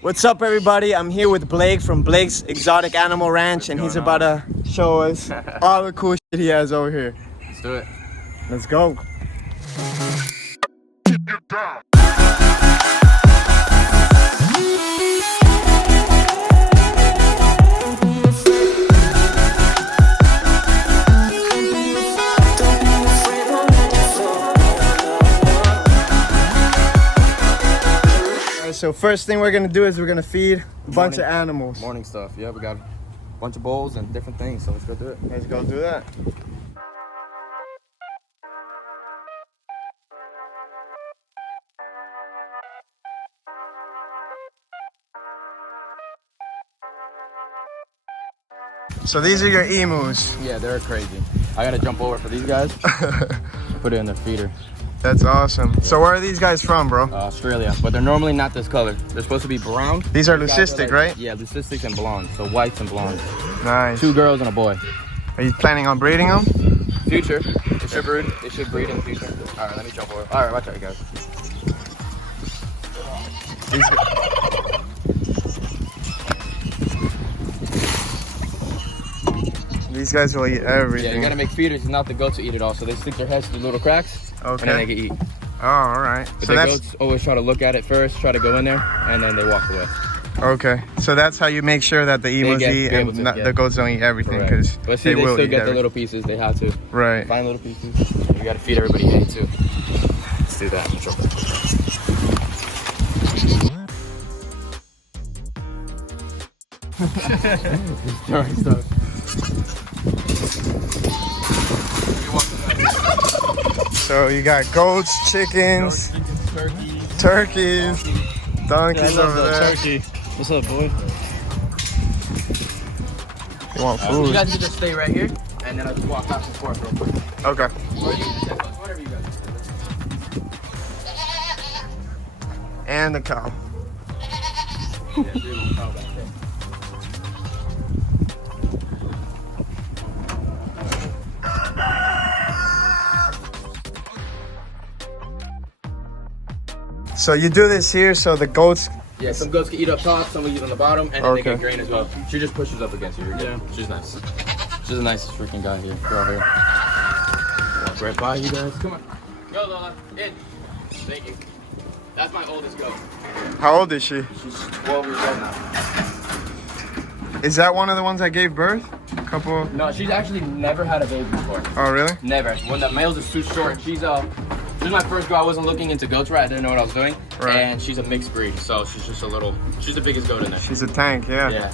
What's up, everybody? I'm here with Blake from Blake's Exotic Animal Ranch, and he's about to show us all the cool shit he has over here. Let's do it. Let's go. So first thing we're gonna do is we're gonna feed a bunch of animals. Morning stuff. Yeah, we got a bunch of bowls and different things, so let's go do it. Let's go do that. So these are your emus. Yeah, they're crazy. I gotta jump over for these guys. Put it in their feeder. That's awesome. Yeah. So where are these guys from, bro? Australia, but they're normally not this color. They're supposed to be brown. These are leucistic, right? Yeah, leucistics and blondes. So whites and blondes. Nice. 2 girls and a boy. Are you planning on breeding them? Future. They should breed. They should breed in the future. All right, let me jump over. All right, watch out, you guys. These guys will eat everything. Yeah, you gotta make feeders, not the goats will eat it all. So they stick their heads through little cracks, okay, and then they can eat. Oh, all right. But so the goats always try to look at it first, try to go in there, and then they walk away. Okay, so that's how you make sure that the emus eat and the goats don't eat everything, because they still get the little pieces. They have to. Right. Find little pieces. You gotta feed everybody hay too. Let's do that. So you got goats, chickens, turkeys, donkeys over there. Turkey. What's up, boy? You want food? You guys can just stay right here, and then I'll just walk back and forth real quick. Okay. Or you can just whatever you guys do. And the cow. Yeah, big old cow back there. So you do this here so the goats... Yeah, some goats can eat up top, some will eat on the bottom, and then they get grain as well. She just pushes up against you. Yeah. She's nice. She's the nicest freaking guy here. Girl here. Walk right by you guys. Come on. Go, Lola. In. Thank you. That's my oldest goat. How old is she? She's 12 years old now. Is that one of the ones that gave birth? A couple... No, she's actually never had a baby before. Oh, really? Never. When the males are too short, she's this is my first girl. I wasn't looking into goats right. I didn't know what I was doing. Right. And she's a mixed breed, so she's just she's the biggest goat in there. She's a tank, yeah. Yeah.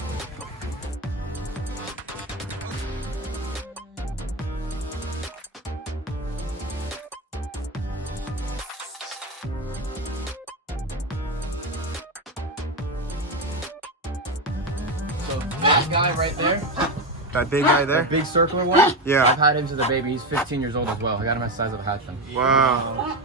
So that guy right there. That big guy there? The big circular one? Yeah. I've had him since a baby. He's 15 years old as well. I got him at the size of a hatchling. Wow.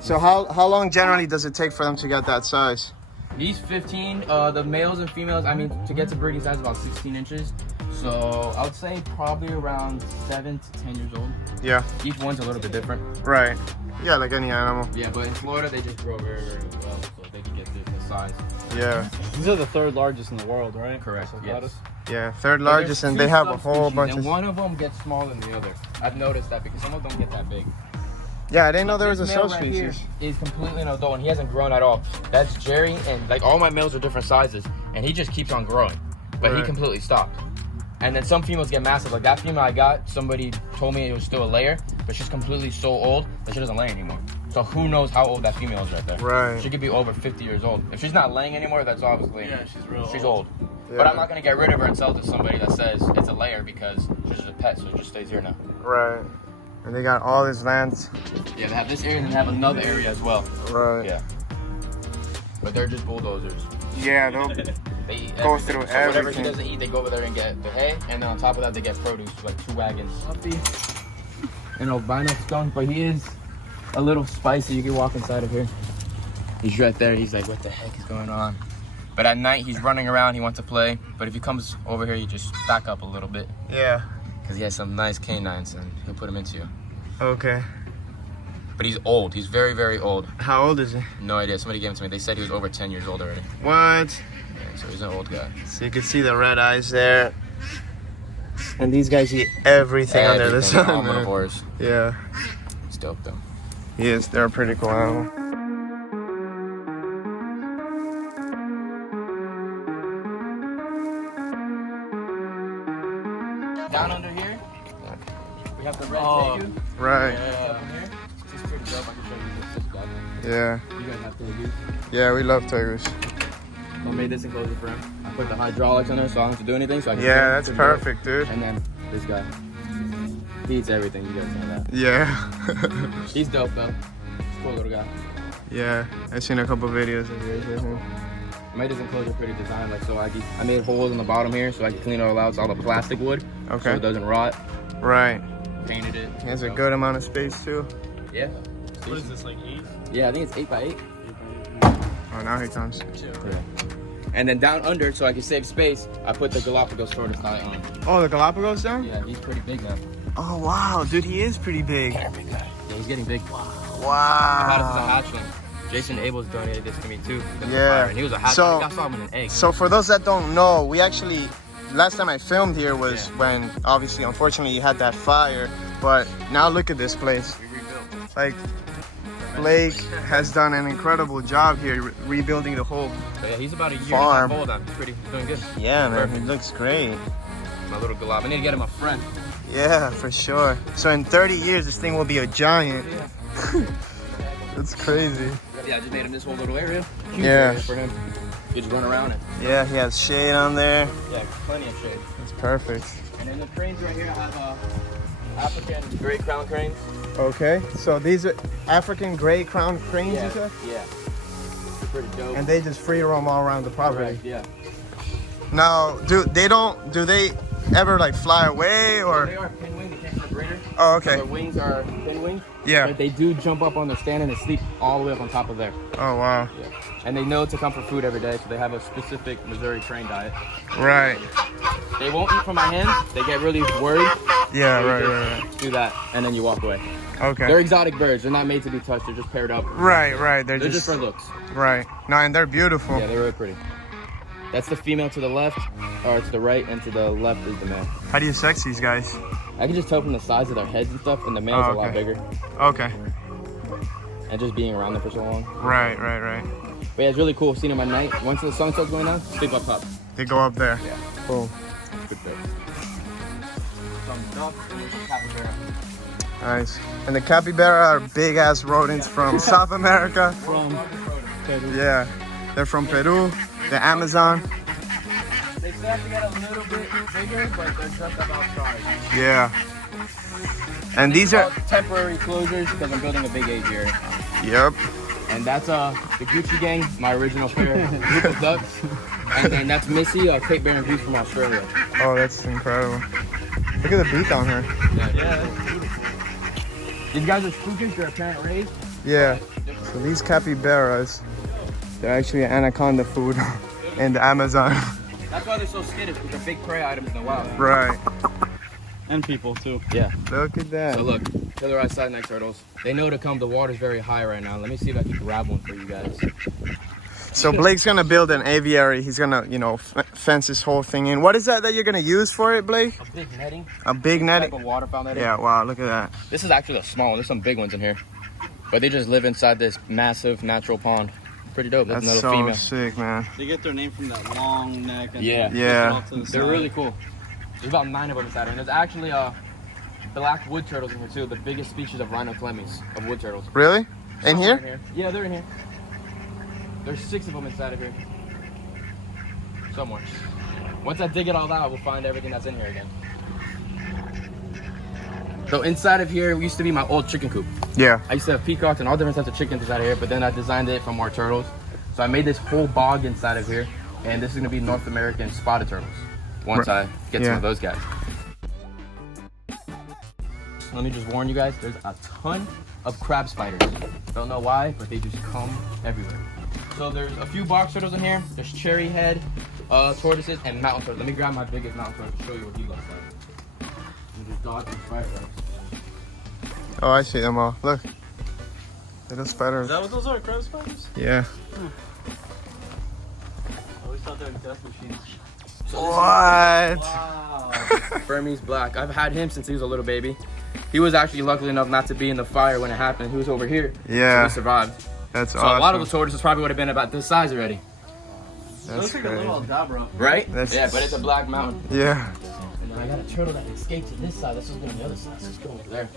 So how long generally does it take for them to get that size? These 15, the males and females, I mean, to get to breeding size, about 16 inches. So I would say probably around 7 to 10 years old. Yeah. Each one's a little bit different. Right. Yeah, like any animal. Yeah, but in Florida, they just grow very, very well, so they can get the size. Yeah. These are the 3rd largest in the world, right? Correct, So yes. Yeah, 3rd largest, and they have a whole bunch and of... one of them gets smaller than the other. I've noticed that because some of them get that big. Yeah, I didn't know there was a This male subspecies. right here is completely an adult, and he hasn't grown at all. That's Jerry, and like all my males are different sizes, and he just keeps on growing, but he completely stopped. And then some females get massive. Like that female I got, somebody told me it was still a layer, but she's completely so old that she doesn't lay anymore. So who knows how old that female is right there? Right. She could be over 50 years old. If she's not laying anymore, that's obviously she's old. Yeah. But I'm not gonna get rid of her and sell it to somebody that says it's a layer because she's just a pet, so it just stays here now. Right. And they got all this land. Yeah, they have this area and they have another area as well. Right. Yeah. But they're just bulldozers. Yeah, they'll They eat go everything. through So whatever everything. he doesn't eat, they go over there and get the hay, and then on top of that, they get produce, like 2 wagons. An albino skunk, but he is a little spicy. You can walk inside of here. He's right there. He's like, what the heck is going on? But at night, he's running around. He wants to play. But if he comes over here, you just back up a little bit. Yeah. Because he has some nice canines, and he'll put them into you. Okay. But he's old. He's very, very old. How old is he? No idea. Somebody gave him to me. They said he was over 10 years old already. What? Yeah, so he's an old guy. So you can see the red eyes there. And these guys eat everything under the sun, man. Omnivores. Yeah. It's dope though. Yes, they're a pretty cool animal. Down under here, we have the red tegu. Right. Up in here. It's pretty dope. I can show you this guy. Yeah. You guys have tegus. Yeah, we love tigers. I made this enclosure for him. I put the hydraulics on there so I don't have to do anything. So I can Yeah, that's perfect, dude. And then this guy. He eats everything. You guys know that. Yeah. He's dope though. He's a cool little guy. Yeah, I've seen a couple videos of yours with him. I made this enclosure pretty designed, like so I made holes in the bottom here so I can clean it all out. It's all the plastic wood, Okay. so it doesn't rot. Right. Painted it. He has a good amount of space too. Yeah. What is this, like 8? Yeah, I think it's 8 by 8. Oh, now he comes. Yeah. And then down under, so I can save space, I put the Galapagos tortoise on. Oh, the Galapagos down? Yeah, he's pretty big now. Oh, wow, dude, he is pretty big. Yeah, he's getting big. I had Wow. this as a hatchling. Jason Abels donated this to me too. Yeah. And he was a hatchling. So- I saw him in an egg. So for those that don't know, we actually, last time I filmed here was Yeah. when, obviously, unfortunately, you had that fire. But now look at this place. We rebuilt. Like, Blake has done an incredible job here rebuilding the whole. So yeah, he's about a year Farm. and a half old. I'm doing good. Yeah, man, Perfect. it looks great. My little Galap. I need to get him a friend. Yeah, for sure. So in 30 years, this thing will be a giant. Yeah. That's crazy. Yeah, I just made him this whole little area. Huge Yeah. area for him. You just run around it. Yeah, he has shade on there. Yeah, plenty of shade. That's perfect. And in the cranes right here, I have African gray crown cranes. Okay, so these are African gray crown cranes, you said? Yeah. Pretty dope. And they just free roam all around the property. Right, yeah. Now, do they ever like fly away or? They are pinwing, they came from the breeder. Oh, So okay. their wings are pinwing. Yeah. But they do jump up on their stand and they sleep all the way up on top of there. Oh, wow. Yeah. And they know to come for food every day, so they have a specific Missouri crane diet. Right. They won't eat from my hands. They get really worried. Yeah, So you right. just Do that, and then you walk away. Okay. They're exotic birds. They're not made to be touched. They're just paired up. Right. They're just for looks. Right. No, and they're beautiful. Yeah, they're really pretty. That's the female to the left, or to the right, and to the left is the male. How do you sex these guys? I can just tell from the size of their heads and stuff, and the male's Oh, a lot okay. bigger. Okay. And just being around them for so long. Right. But yeah, it's really cool seeing them at night. Once the sun starts going down, they go up. They go up there. Yeah. Boom. Good fish. Some ducks and some capybara. Nice. And the capybara are big ass rodents from South America. From Peru. Yeah. They're from Peru, the Amazon. They start to get a little bit bigger, but they're just about size. Yeah. And these are. Temporary closures because I'm building a big aviary. Yep. And that's the Gucci Gang, my original pair group of ducks. And then that's Missy, a Cape Barren Goose from Australia. Oh, that's incredible. Look at the beak on her. Yeah, that's beautiful. These guys are spookish, they're apparent raised. Yeah. So these capybaras, they're actually anaconda food in the Amazon. That's why they're so skittish, because they're big prey items in the wild. Right. And people, too. Yeah. Look at that. So look, pillarized side neck turtles. They know to come. The water's very high right now. Let me see if I can grab one for you guys. So Blake's gonna build an aviary. He's gonna, fence this whole thing in. What is that you're gonna use for it, Blake? A big netting. A big netting? Type of waterfowl netting. Yeah, wow, look at that. This is actually a small one. There's some big ones in here. But they just live inside this massive natural pond. Pretty dope. That's That's another so female. sick, man. They get their name from that long neck. And Yeah. Yeah. off to the They're side. really cool. There's about 9 of them inside here. And there's actually black wood turtles in here too. The biggest species of rhinoclemmies, of wood turtles. Really? In Somewhere here? Yeah, they're in here. There's 6 of them inside of here. Somewhere. Once I dig it all out, we'll find everything that's in here again. So inside of here used to be my old chicken coop. Yeah. I used to have peacocks and all different types of chickens inside of here, but then I designed it for more turtles. So I made this whole bog inside of here, and this is gonna be North American spotted turtles once I get some of those guys. Let me just warn you guys, there's a ton of crab spiders. Don't know why, but they just come everywhere. So there's a few box turtles in here. There's cherry head, tortoises, and mountain turtles. Let me grab my biggest mountain turtle to show you what he looks like. Let me just dodge these fireflies. Oh, I see them all. Look. Little spider. Is that what those are? Crab spiders? Yeah. I always thought they were death machines. What? Wow. Burmese black. I've had him since he was a little baby. He was actually lucky enough not to be in the fire when it happened. He was over here. Yeah. So he survived. That's So awesome. a lot of the tortoises probably would have been about this size already. That's Looks like a little crazy. Aldabra. Right? That's- Yeah, but it's a black mountain. Yeah. And then I got a turtle that escaped to this side. This was going to the other side. So it's going over there.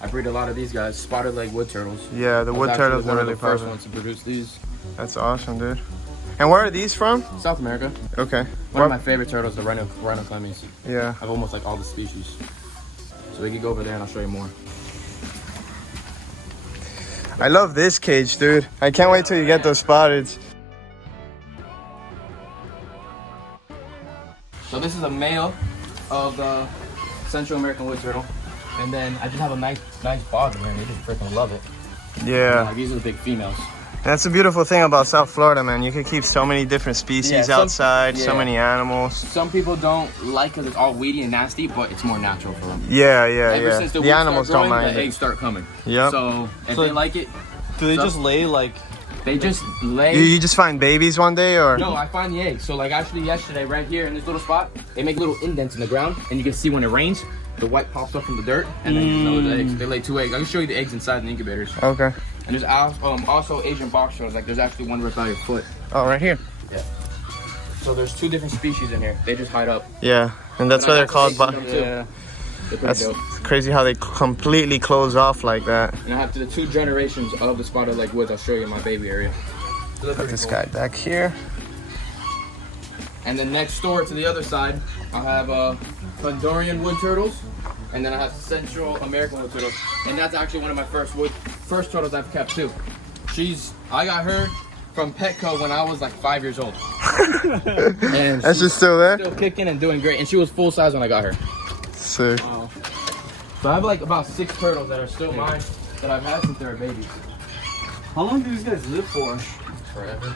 I breed a lot of these guys. Spotted leg wood turtles. Yeah, the I was wood actually turtles are one of really the first popular. ones to produce these. That's awesome, dude. And where are these from? South America. Okay. One of my favorite turtles, the rhinoclemys. Yeah. I have almost like all the species. So we can go over there and I'll show you more. I love this cage, dude. I can't wait till you get those spotted. So this is a male of the Central American wood turtle. And then I just have a nice bog in here and they just freaking love it. Yeah. Like, these are the big females. That's the beautiful thing about South Florida, man. You can keep so many different species Yeah, outside, so yeah. many animals. Some people don't like because it's all weedy and nasty, but it's more natural for them. Yeah, Ever yeah. since The weeds start animals don't growing, mind the it. eggs start coming. Yep. So if So- they like it, Do they So- just lay like? they just lay. You just find babies one day, or? No, I find the eggs. So like actually yesterday, right here in this little spot, they make little indents in the ground, and you can see when it rains, the white pops up from the dirt, and then you know the eggs. They lay 2 eggs. I can show you the eggs inside the incubators. Okay. And there's also Asian box turtles. Like there's actually one right by your foot. Oh, right here. Yeah. So there's 2 different species in here. They just hide up. Yeah, and that's why they're called. Yeah. They're pretty That's dope. crazy how they completely close off like that. And I have the 2 generations of the spotted leg woods. I'll show you in my baby area. Put this guy back here. And then next door to the other side, I have Honduran wood turtles, and then I have Central American wood turtles, and that's actually one of my first turtles I've kept too. I got her from Petco when I was like 5 years old, and That's she's just still there. still kicking and doing great. And she was full size when I got her. Sick. So I have like about 6 turtles that are still mine that I've had since they were babies. How long do these guys live for? Forever.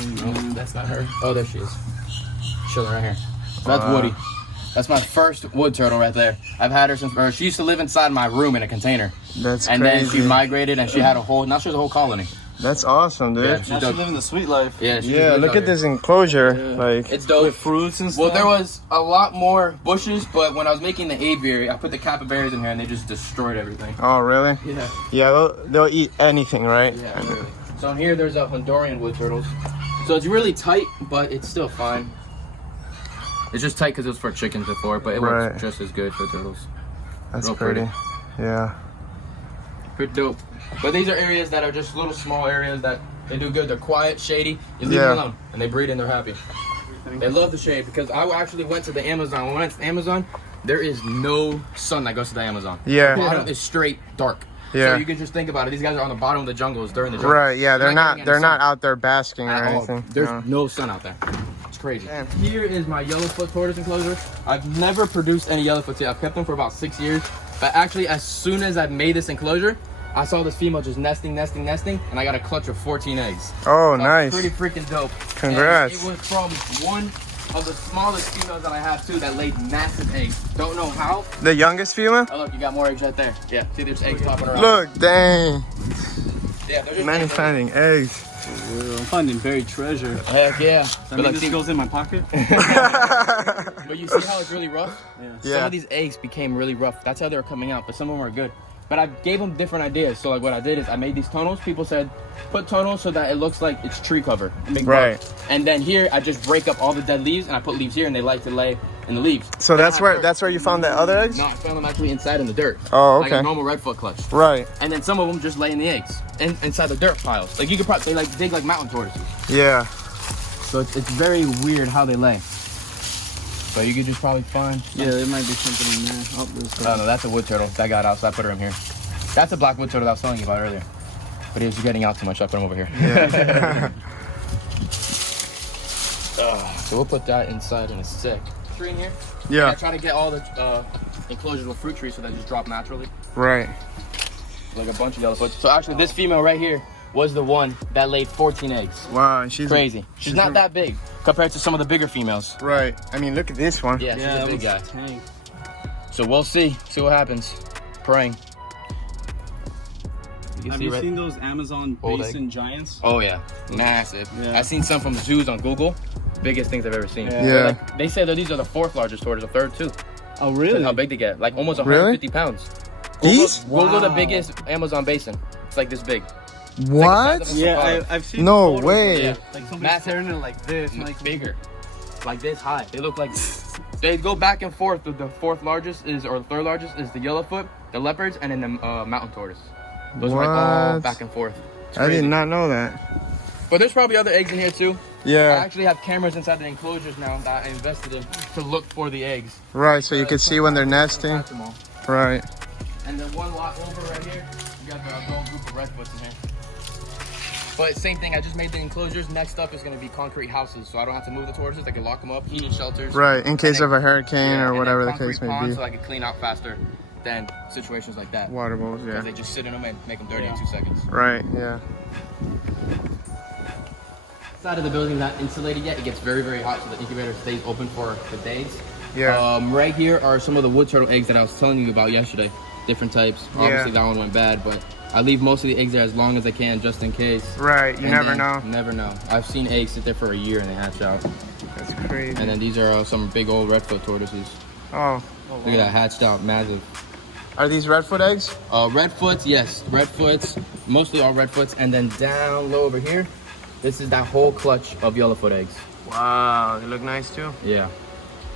Oh, that's not her. Oh, there she is. Chilling right here. So that's Woody. That's my first wood turtle right there. I've had her since birth. She used to live inside my room in a container. That's And crazy. then she migrated and she had a whole, now she has a whole colony. That's awesome, dude. Yeah, Now she's she's dope. living the sweet life. Yeah, she Yeah, just lives look out at here. this enclosure. Like, It's dope. With fruits and stuff. Well, there was a lot more bushes, but when I was making the aviary, I put the capybaras in here and they just destroyed everything. oh really? Yeah. Yeah, they'll eat anything, right? Yeah, really. So in here, there's a Honduran wood turtles. So it's really tight, but it's still fine. It's just tight because it was for chickens before, but it Right. works just as good for turtles. That's Real pretty. pretty. Yeah. Pretty dope. But these are areas that are just little small areas that they do good. They're quiet, shady. You leave Yeah. them alone, and they breed and they're happy. They love the shade because I actually went to the Amazon. When I went to the Amazon, there is no sun that goes to the Amazon. Yeah. The bottom is straight dark. Yeah. So you can just think about it. These guys are on the bottom of the jungles during the jungle. Right. Yeah, they're not. getting They're any not sun out there basking or at all. anything. There's No. no sun out there. It's crazy. Damn. Here is my yellowfoot tortoise enclosure. I've never produced any yellowfoots yet. I've kept them for about 6 years. But actually, as soon as I made this enclosure, I saw this female just nesting, and I got a clutch of 14 eggs. Oh, So nice. Pretty freaking dope. Congrats. And it was from one of the smallest females that I have too that laid massive eggs. Don't know how. The youngest female? Oh look, you got more eggs right there. Yeah, see there's eggs popping around. Look, dang. Yeah, they're just Man is eggs. finding eggs. I'm finding buried treasure. Heck yeah. I But mean, like, this see, goes in my pocket. but you see how it's really rough? Yeah. Some of these eggs became really rough. That's how they were coming out, but some of them are good. But I gave them different ideas. So like what I did is I made these tunnels. People said, put tunnels so that it looks like it's tree cover. Big Right. bugs. And then here I just break up all the dead leaves and I put leaves here and they like to lay in the leaves. So They that's don't have where dirt. you found the other eggs? No, I found them actually inside in the dirt. Oh, Like a okay. normal redfoot clutch. Right. And then some of them just lay in the eggs inside the dirt piles. Like you could probably they like dig like mountain tortoises. Yeah. So it's very weird how they lay. So you could just probably find. Yeah, there might be something in there. Oh, there's Oh no, that's a wood turtle. That got out, so I put her in here. That's a black wood turtle that I was telling you about earlier. But he was getting out too much, so I put him over here. Yeah. So we'll put that inside in a sec. Tree in here. I Yeah. try to get all the enclosures with fruit trees so they just drop naturally. Right. Like a bunch of yellowfoots. So actually this female right here was the one that laid 14 eggs. Wow. And she's Crazy. She's not that big compared to some of the bigger females. Right. I mean, look at this one. Yeah, she's yeah, a big guy. tank. So we'll see what happens. Praying. can Have see you right. seen those Amazon Old basin giants? Oh yeah, massive. Yeah. I've seen some from zoos on Google. Biggest things I've ever seen. Yeah. Yeah. Like, they say that these are the 4th largest tortoise, the 3rd too. Oh really? That's how big they get. Like almost Really? 150 pounds. These? Google the Wow. biggest Amazon basin. It's like this big. What? Like Yeah, I've seen. No photos way. of it. Yeah. Like somebody's Massive. turning it like this. Like Like bigger. Like this high. They look like they go back and forth. The 4th largest is, or the 3rd largest is the yellowfoot, the leopards, and then the mountain tortoise. Those are like all What? back and forth. It's I did crazy. not know that. But there's probably other eggs in here too. I Yeah. actually have cameras inside the enclosures now that I invested in to look for the eggs. Right, so you can see when they're nesting. Catch them all. Right. And then one lot over right here, you got the whole group of redfoots in here. But same thing, I just made the enclosures. Next up is going to be concrete houses, so I don't have to move the tortoises. I can lock them up, heating shelters. Right, in case of a hurricane Yeah, or and whatever then the case concrete may ponds be. so I can clean out faster than situations like that. Water bowls, yeah. Because they just sit in them and make them dirty in 2 seconds. Right, yeah. Side of the building not insulated yet. It gets very, very hot, so the incubator stays open for the days. Yeah. Right here are some of the wood turtle eggs that I was telling you about yesterday. Different types. Yeah. Obviously that one went bad, but I leave most of the eggs there as long as I can, just in case. Right, you And never then- know. Never know. I've seen eggs sit there for a year and they hatch out. That's crazy. And then these are some big old redfoot tortoises. Oh, Look at that, hatched out, massive. are these redfoot eggs? Redfoots, yes, redfoots, mostly all redfoots. And then down low over here, this is that whole clutch of yellowfoot eggs. Wow, they look nice too. Yeah.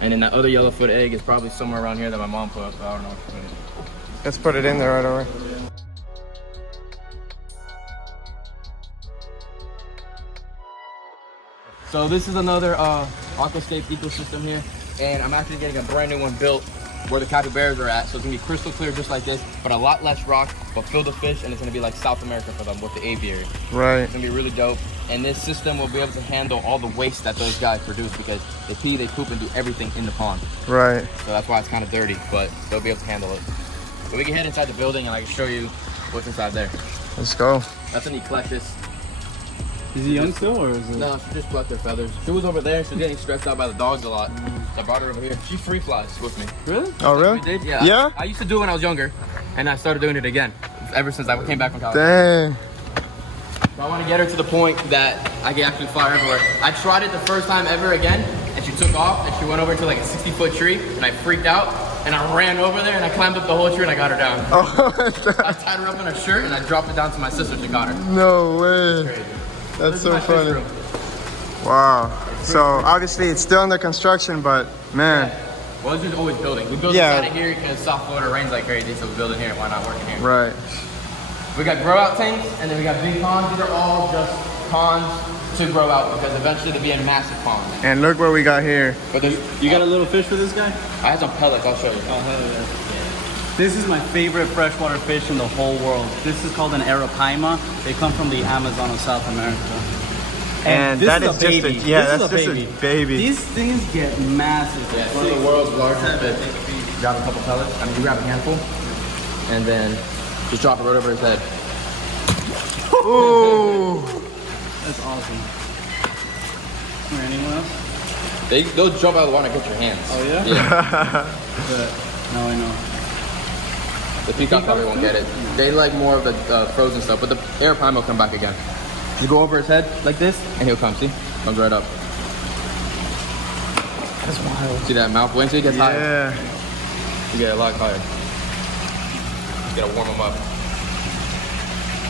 And then that other yellowfoot egg is probably somewhere around here that my mom put, so I don't know. Let's put it in there right away. So this is another aquascape ecosystem here, and I'm actually getting a brand new one built where the capybaras are at. So it's gonna be crystal clear just like this, but a lot less rock, but filled with fish, and it's gonna be like South America for them with the aviary. Right. It's gonna be really dope. And this system will be able to handle all the waste that those guys produce because they pee, they poop, and do everything in the pond. Right. So that's why it's kind of dirty, but they'll be able to handle it. But we can head inside the building and I can show you what's inside there. Let's go. That's an eclectus. Is he young still or is it? No, she just plucked her feathers. She was over there. She was getting stressed out by the dogs a lot. So I brought her over here. She free flies with me. Really? Oh, really? We did? Yeah. Yeah? I used to do it when I was younger, and I started doing it again ever since I came back from California. Dang. So I want to get her to the point that I can actually fly everywhere. I tried it the first time ever again, and she took off, and she went over to like a 60-foot tree, and I freaked out, and I ran over there, and I climbed up the whole tree, and I got her down. Oh, I tied her up in her shirt, and I dropped it down to my sister. She got her. no way. Crazy. That's This is so my fish funny. room. Wow. So obviously it's still under construction, but man, Well, it's just always building. We build Yeah. inside of here because South Florida rains like crazy, so we build in here. Why not work in here? right. We got grow out tanks, and then we got big ponds. These are all just ponds to grow out because eventually they'll be in massive ponds. And look what we got here. But there's, You got a little fish for this guy? I have some pellets. I'll show you. Oh hell yeah. This is my favorite freshwater fish in the whole world. This is called an arapaima. They come from the Amazon of South America. And this that is is a just a- baby. yeah, This that's is just a baby. These things get massive. Yeah, it's one of the world's largest fish. Grab a couple pellets. I mean, you grab a handful, and then just drop it right over his head. Ooh. That's awesome. Or anyone else? They'll jump out of the water and get your hands. Oh yeah? Yeah. Good. Now I know. The peacock probably won't get it. They like more of the frozen stuff, but the arapaima will come back again. You go over his head like this, and he'll come. See? Comes right up. That's wild. See that mouth? Once it gets higher, Yeah. you get a lot higher. You gotta warm him up.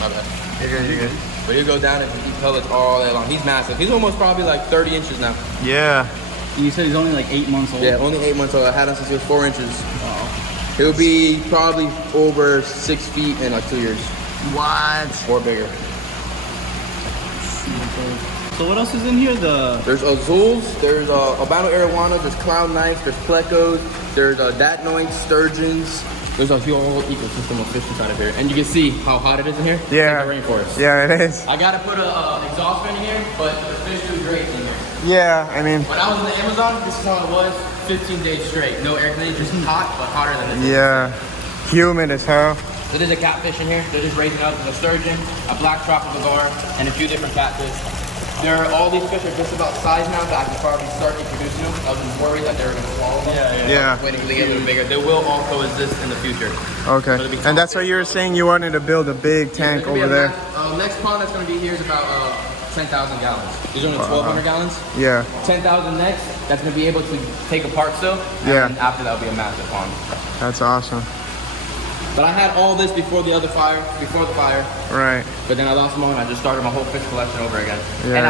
My bad. You're good, you're good. But he'll go down and eat pellets all day long. He's massive. He's almost probably like 30 inches now. Yeah. You said he's only like 8 months old? Yeah, only 8 months old. I had him since he was 4 inches. Wow. He'll be probably over 6 feet in like 2 years. What? Or bigger. So what else is in here? There's azules, there's albino arowanas, there's clown knights, there's plecos, there's datnoids, sturgeons. There's a whole ecosystem of fish inside of here. And you can see how hot it is in here. Yeah. It's like the rainforest. Yeah, it is. I gotta put an exhaust fan in here, but the fish do great in here. Yeah, I mean, When I was in the Amazon, this is how it was 15 days straight. No air conditioning, just hot, but hotter than this. yeah. Humid as hell. So there's a catfish in here. They're just raising up. There's a sturgeon, a black tropical gar, and a few different catfish. All these fish are just about size now that I can probably start introducing them. I was worried that they were going to swallow them. Yeah. Waiting till they get a little bigger. They will all coexist in the future. Okay. And that's what you were saying, you wanted to build a big tank over there. Next pond that's going to be here is about 10,000 gallons. These are only 1,200 gallons. Yeah. 10,000 next. That's going to be able to take apart still. Yeah. And after that will be a massive pond. That's awesome. But I had all this before the fire. Right. But then I lost them all and I just started my whole fish collection over again. Yeah. And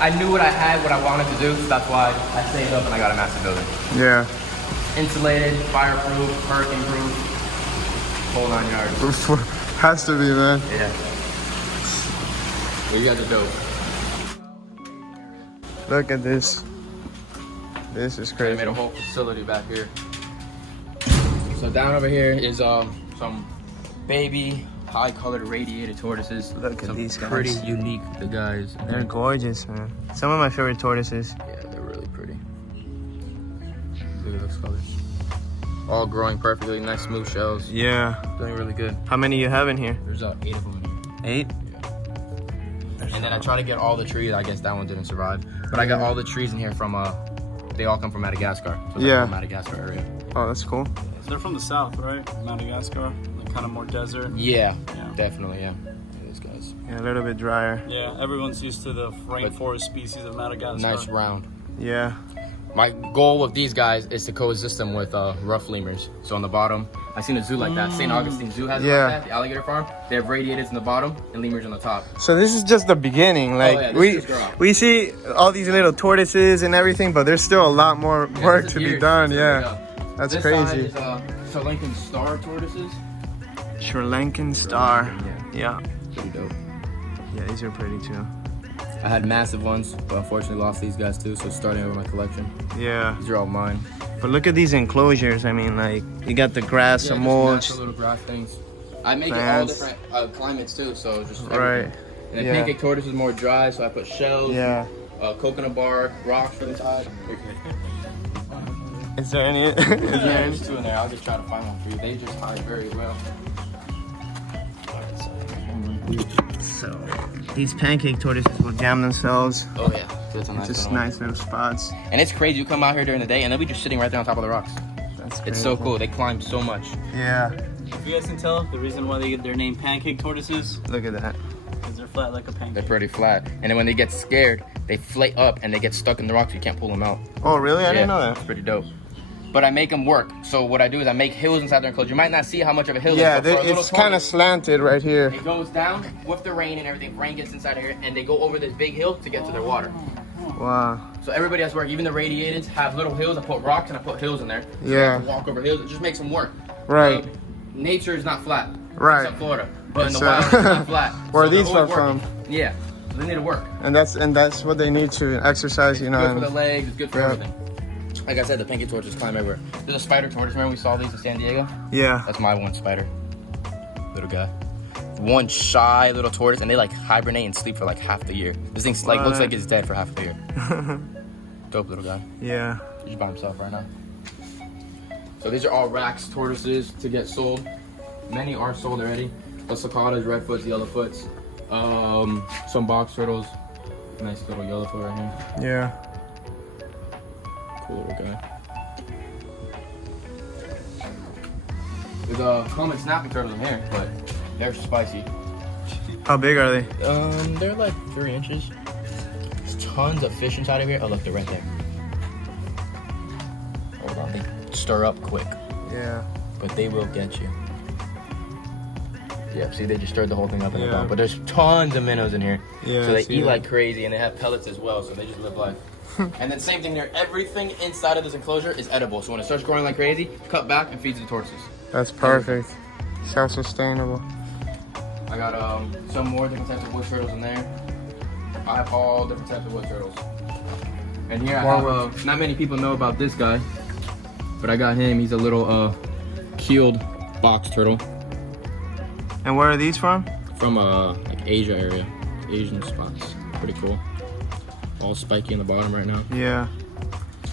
I knew what I wanted to do, so that's why I saved up and I got a massive building. Yeah. Insulated, fireproof, hurricane proof, whole 9 yards. Has to be, man. Yeah. Well, you guys are dope. Look at this. This is I crazy. made a whole facility back here. So down over here is some baby high-colored radiated tortoises. Look at these guys. Pretty unique, the guys. They're gorgeous, man. Some of my favorite tortoises. Yeah, they're really pretty. Look at those colors. All growing perfectly, nice smooth shells. Yeah. Doing really good. How many you have in here? There's 8 of them in here. 8? And then I try to get all the trees. I guess that one didn't survive. But I got all the trees in here from, they all come from Madagascar. So Yeah. the Madagascar area. Oh, that's cool. They're from the south, right? Madagascar, like kind of more desert. Yeah, Yeah. definitely, yeah. Those guys. Yeah, a little bit drier. Yeah, everyone's used to the rainforest species of Madagascar. Nice round. Yeah. My goal with these guys is to coexist them with rough lemurs. So on the bottom, I seen a zoo like that. St. Augustine Zoo has it Yeah. like that, the alligator farm. They have radiateds in the bottom and lemurs on the top. So this is just the beginning. Like yeah, this is rough. we see all these little tortoises and everything, but there's still a lot more work this is to be years. done. There we Yeah. go. That's This crazy. side is Sri Lankan star tortoises. Sri Lankan star. Yeah. Yeah. Pretty dope. Yeah, these are pretty too. I had massive ones, but unfortunately lost these guys too, so starting over my collection. Yeah. These are all mine. But look at these enclosures. I mean, like, you got the grass, some just mulch. natural little grass things. I make Plants. it all different climates too, so just everything. Right. And then Yeah. pancake tortoise is more dry, so I put shells, Yeah. coconut bark, rocks for the top. Is there any? Yeah, there's 2 in there. I'll just try to find one for you. They just hide very well. So these pancake tortoises will jam themselves Oh yeah, that's a nice into little one. nice little spots. And it's crazy. You come out here during the day, and they'll be just sitting right there on top of the rocks. That's It's crazy. so cool. They climb so much. Yeah. If you guys can tell, the reason why they get their name pancake tortoises Look at that. is they're flat like a pancake. They're pretty flat. And then when they get scared, they flake up and they get stuck in the rocks. You can't pull them out. Oh, really? I didn't know It's that. pretty dope. But I make them work. So what I do is I make hills inside their enclosure. You might not see how much of a hill Yeah, it is. but for a little it's kind tortoise, of slanted right here. It goes down with the rain and everything. Rain gets inside of here, and they go over this big hill to get to their water. Wow. So everybody has to work. Even the radiateds have little hills. I put rocks and I put hills in there. So they Yeah. have to walk over hills. It just makes them work. Right. So nature is not flat. Right. Except Florida. But in the So- wild, it's not flat. Where So they're these are always from. working. Yeah. So they need to work. And that's what they need to exercise, you know. Good for the And, legs. It's good for Yeah. everything. Like I said, the pancake tortoises climb everywhere. There's a spider tortoise. Remember we saw these in San Diego? yeah. That's my one spider. Little guy. One shy little tortoise, and they like hibernate and sleep for like half the year. This thing like looks What? like it's dead for half the year. Dope little guy. Yeah. He's by himself right now. So these are all Rax tortoises to get sold. Many are sold already. Cicadas, redfoots, yellowfoots, some box turtles. Nice little yellowfoot right here. Yeah. Cool little guy. There's a common snapping turtles in here, but they're spicy. How big are they? They're like 3 inches. There's tons of fish inside of here. Oh look, they're right there. Hold on, they stir up quick, Yeah. but they will get you. Yeah, see, they just stirred the whole thing up in the Yeah. bottom. But there's tons of minnows in here. Yeah, So I they see eat that. like crazy, and they have pellets as well, so they just live life. And then same thing here. Everything inside of this enclosure is edible. So when it starts growing like crazy, cut back and feeds the tortoises. That's perfect. Self-sustainable. I got some more different types of wood turtles in there. I have all different types of wood turtles. And here I More have, not many people know about this guy, but I got him. He's a little keeled box turtle And where are these from? from like Asia area, Asian spots. Pretty cool. All spiky in the bottom right now. Yeah.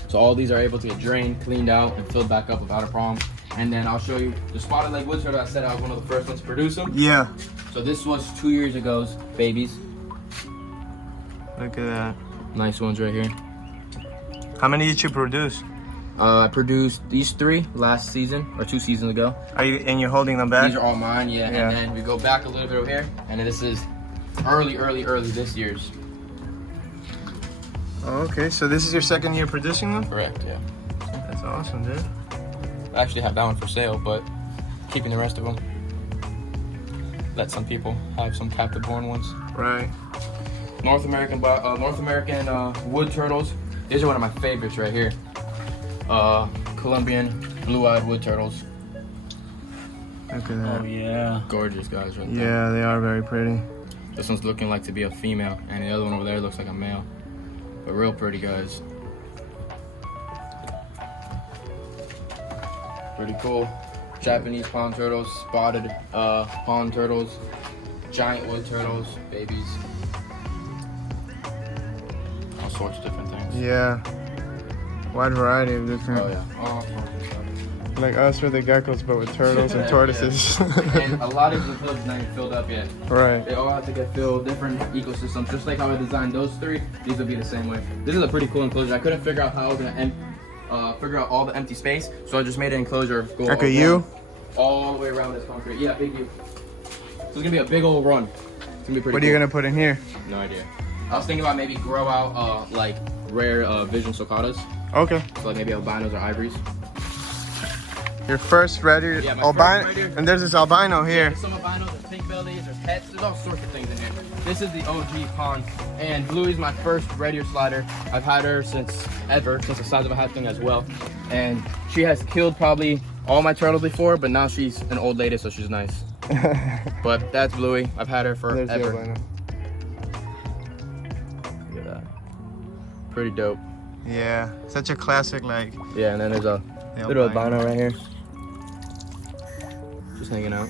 So all these are able to get drained, cleaned out, and filled back up without a problem. And then I'll show you the spotted leg wood turtle. I said I was one of the first ones to produce them. Yeah. So this was 2 years ago's babies. Look Look at that. Nice ones right here. How many did you produce? I produced these 3 last season or 2 seasons ago. And you're holding them back? These are all mine, yeah. And then we go back a little bit over here, and then this is early this year's. Oh, okay, so this is your second year producing them? Correct, yeah. That's awesome, dude. I actually have that one for sale, but keeping the rest of them. Let some people have some captive born ones. Right. North American wood turtles. These are one of my favorites right here. Colombian blue-eyed wood turtles. Look at that. Oh yeah. Gorgeous guys right there. Yeah, they are very pretty. This one's looking like to be a female, and the other one over there looks like a male. But real pretty guys. Pretty cool. Japanese pond turtles, spotted pond turtles, giant wood turtles, babies. All sorts of different things. Yeah. Wide variety of different. Oh yeah. All sorts of stuff. Like us with the geckos, but with turtles and tortoises. And a lot of the enclosures not even filled up yet. Right. They all have to get filled, different ecosystems. Just like how I designed those 3, these will be the same way. This is a pretty cool enclosure. I couldn't figure out how I was gonna figure out all the empty space, so I just made an enclosure. Go Like a U? all the way around this concrete. Yeah, big U. So it's gonna be a big old run. It's gonna be pretty. What are you gonna put in here? No idea. I was thinking about maybe grow out like rare vision sulcatas. Okay. So like maybe albinos or ivories. Your first radiated Yeah, my albino, first radiated. and there's this albino here. There's some albinos, there's pink bellies, there's heads, there's all sorts of things in here. This is the OG pond, and Bluey's my first red ear slider. I've had her since the size of a hatchling as well. And she has killed probably all my turtles before, but now she's an old lady, so she's nice. But that's Bluey. I've had her There's the forever. albino. Look at that. Pretty dope. Yeah, such a classic, like. Yeah, and then there's a the little albino right here. Just hanging out.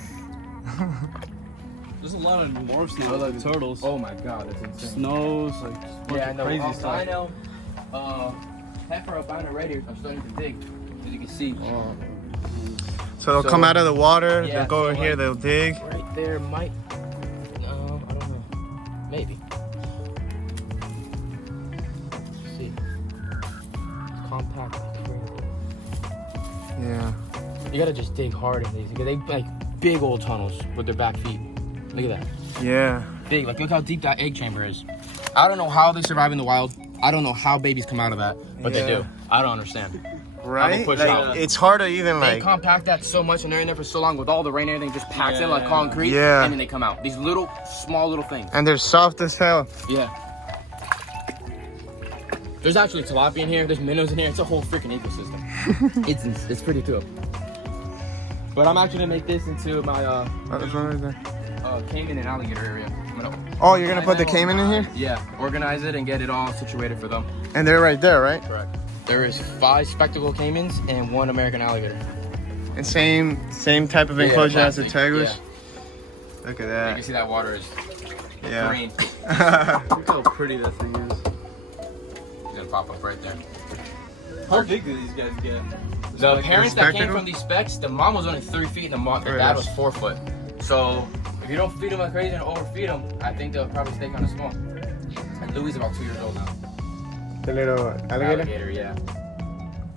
There's a lot of morphs now, like turtles. Oh my god, that's insane. Snows, like bunch Yeah, of no, crazy stuff. albino, heifer albino red ears, I'm starting to dig, as you can see. So they'll So- come out of the water, Yeah, they'll go so over here, like- they'll dig. Right there might, no, I don't know, maybe. Let's see. It's compact. Yeah. You gotta just dig hard in these, because they like big old tunnels with their back feet. Look at that. Yeah. Big, like look how deep that egg chamber is. I don't know how they survive in the wild. I don't know how babies come out of that, but they Yeah. do. I don't understand. Right? push Like, out. it's hard to even They like. compact that so much and they're in there for so long with all the rain and everything just packed in like Yeah. concrete. Yeah. And then they come out. These little, small little things. And they're soft as hell. Yeah. There's actually tilapia in here. There's minnows in here. It's a whole freaking ecosystem. it's pretty cool. But I'm actually gonna make this into my What's wrong with that? caiman and alligator area. I'm gonna Oh, you're gonna put the caiman in here? Yeah, organize it and get it all situated for them. And they're right there, right? Correct. There is 5 spectacle caimans and 1 American alligator. And same type of Yeah, enclosure as the plastic, tigers. yeah. Look at You that. can see that water is Yeah. green. Look how pretty that thing is. It's gonna pop up right there. How big do these guys get? The Like parents that came spectacle? from these specs, the mom was only 3 feet and the dad was 4 foot. So if you don't feed them like crazy and overfeed them, I think they'll probably stay kind of small. And Louis is about 2 years old now. The little alligator. Alligator, yeah.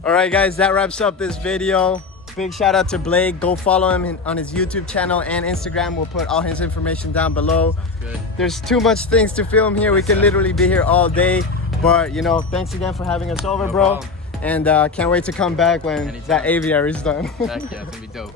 All right, guys, that wraps up this video. Big shout out to Blake. Go follow him on his YouTube channel and Instagram. We'll put all his information down below. Good. There's too much things to film here. We can literally be here all day. But, you know, thanks again for having us over, No bro. problem. And can't wait to come back when Anytime. that aviary is done. Heck yeah, it's gonna be dope.